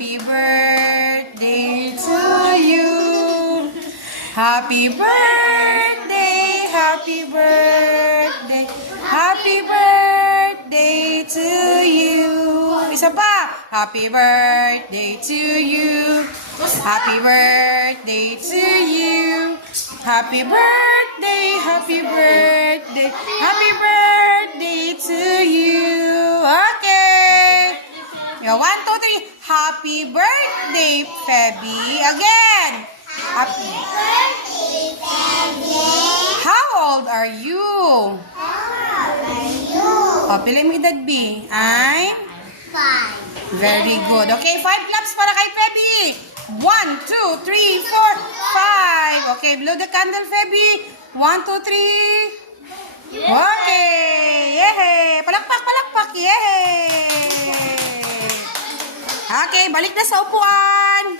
Happy birthday to you. Happy birthday, happy birthday, happy birthday to you. Isa pa. Happy birthday to you. Happy birthday to you. Happy birthday, happy birthday, happy birthday to you. Okay. 1, 2, 3. Happy birthday, Feby. Again. Happy birthday, Feby. How old are you? O, pila yung edad, B? I'm? 5. Very good. Okay, 5 claps para kay Feby. 1, 2, 3, 4, 5. Okay, blow the candle, Feby. 1, 2, 3. Okay. Yehey. Palakpak, palakpak. Yehey. Okay, balik na sa upuan.